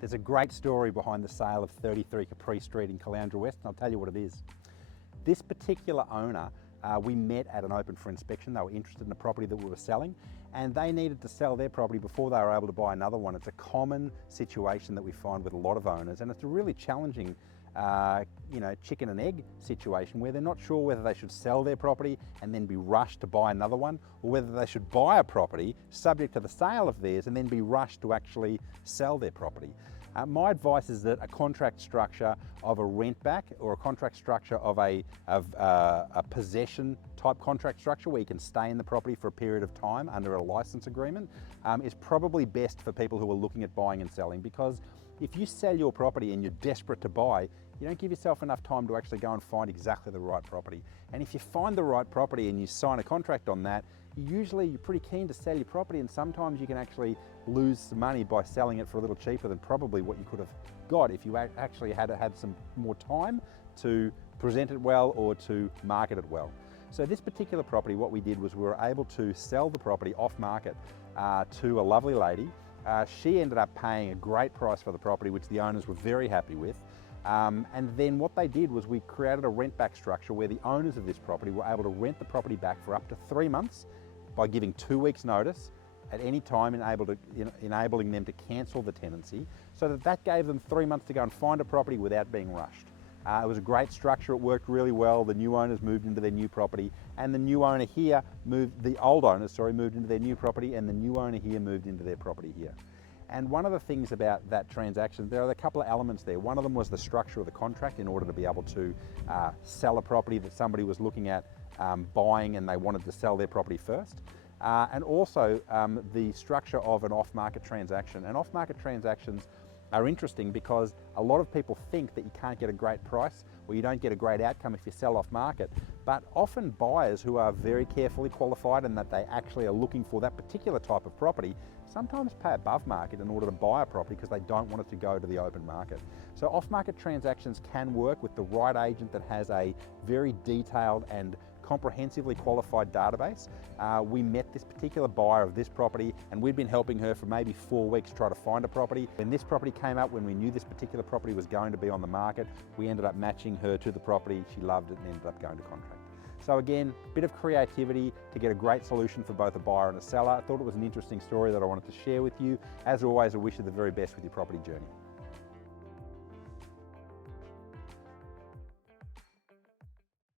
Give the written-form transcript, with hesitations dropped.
There's a great story behind the sale of 33 Caprice Street in Caloundra West, and I'll tell you what it is. This particular owner, we met at an open for inspection. They were interested in the property that we were selling, and they needed to sell their property before they were able to buy another one. It's a common situation that we find with a lot of owners, and it's a really challenging chicken and egg situation where they're not sure whether they should sell their property and then be rushed to buy another one, or whether they should buy a property subject to the sale of theirs and then be rushed to actually sell their property. My advice is that a contract structure of a rent back or a contract structure of a possession type contract structure where you can stay in the property for a period of time under a license agreement is probably best for people who are looking at buying and selling, because if you sell your property and you're desperate to buy, you don't give yourself enough time to actually go and find exactly the right property. And if you find the right property and you sign a contract on that, usually you're pretty keen to sell your property, and sometimes you can actually lose some money by selling it for a little cheaper than probably what you could have got if you actually had some more time to present it well or to market it well. So this particular property, what we did was we were able to sell the property off market to a lovely lady. She ended up paying a great price for the property, which the owners were very happy with. And then what they did was we created a rent back structure where the owners of this property were able to rent the property back for up to 3 months by giving 2 weeks notice at any time, enabling them to cancel the tenancy, so that gave them 3 months to go and find a property without being rushed. It was a great structure, it worked really well. The new owners moved into their new property, and the new owner here the old owners moved into their new property, and the new owner here moved into their property here. And one of the things about that transaction, there are a couple of elements there. One of them was the structure of the contract in order to be able to sell a property that somebody was looking at buying and they wanted to sell their property first. And also the structure of an off-market transaction. And off-market transactions are interesting because a lot of people think that you can't get a great price or you don't get a great outcome if you sell off market. But often buyers who are very carefully qualified and that they actually are looking for that particular type of property sometimes pay above market in order to buy a property because they don't want it to go to the open market. So off-market transactions can work with the right agent that has a very detailed and comprehensively qualified database. We met this particular buyer of this property, and we'd been helping her for maybe 4 weeks try to find a property. When this property came up, when we knew this particular property was going to be on the market, we ended up matching her to the property. She loved it and ended up going to contract. So again, a bit of creativity to get a great solution for both a buyer and a seller. I thought it was an interesting story that I wanted to share with you. As always, I wish you the very best with your property journey.